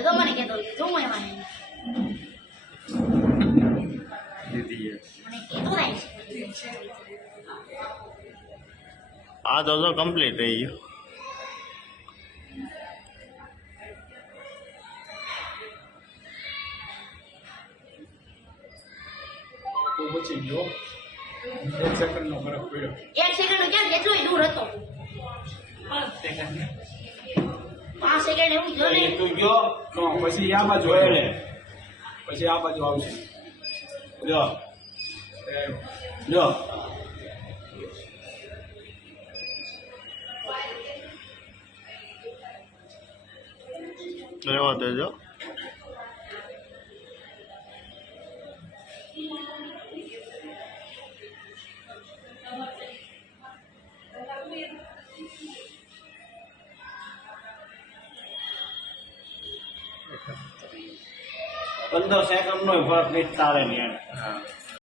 તો મને કહેતો જો હું એમાં દીદી મને કહેતો નહીં આ તો કમ્પ્લીટ થઈ ગયું તો પછી ગયો 1 સેકન્ડનો ફરક પડ્યો 1 સેકન્ડ ક્યાં કેટલો દૂર હતો 5 સેકન્ડ એવું જો ને તું ગયો તો પછી આ બાજુ આવે પછી આ બાજુ આવશે જો એ જો રહેવા દેજો पंद्रह सेकंड नो फर्क नहीं तारे नहीं હા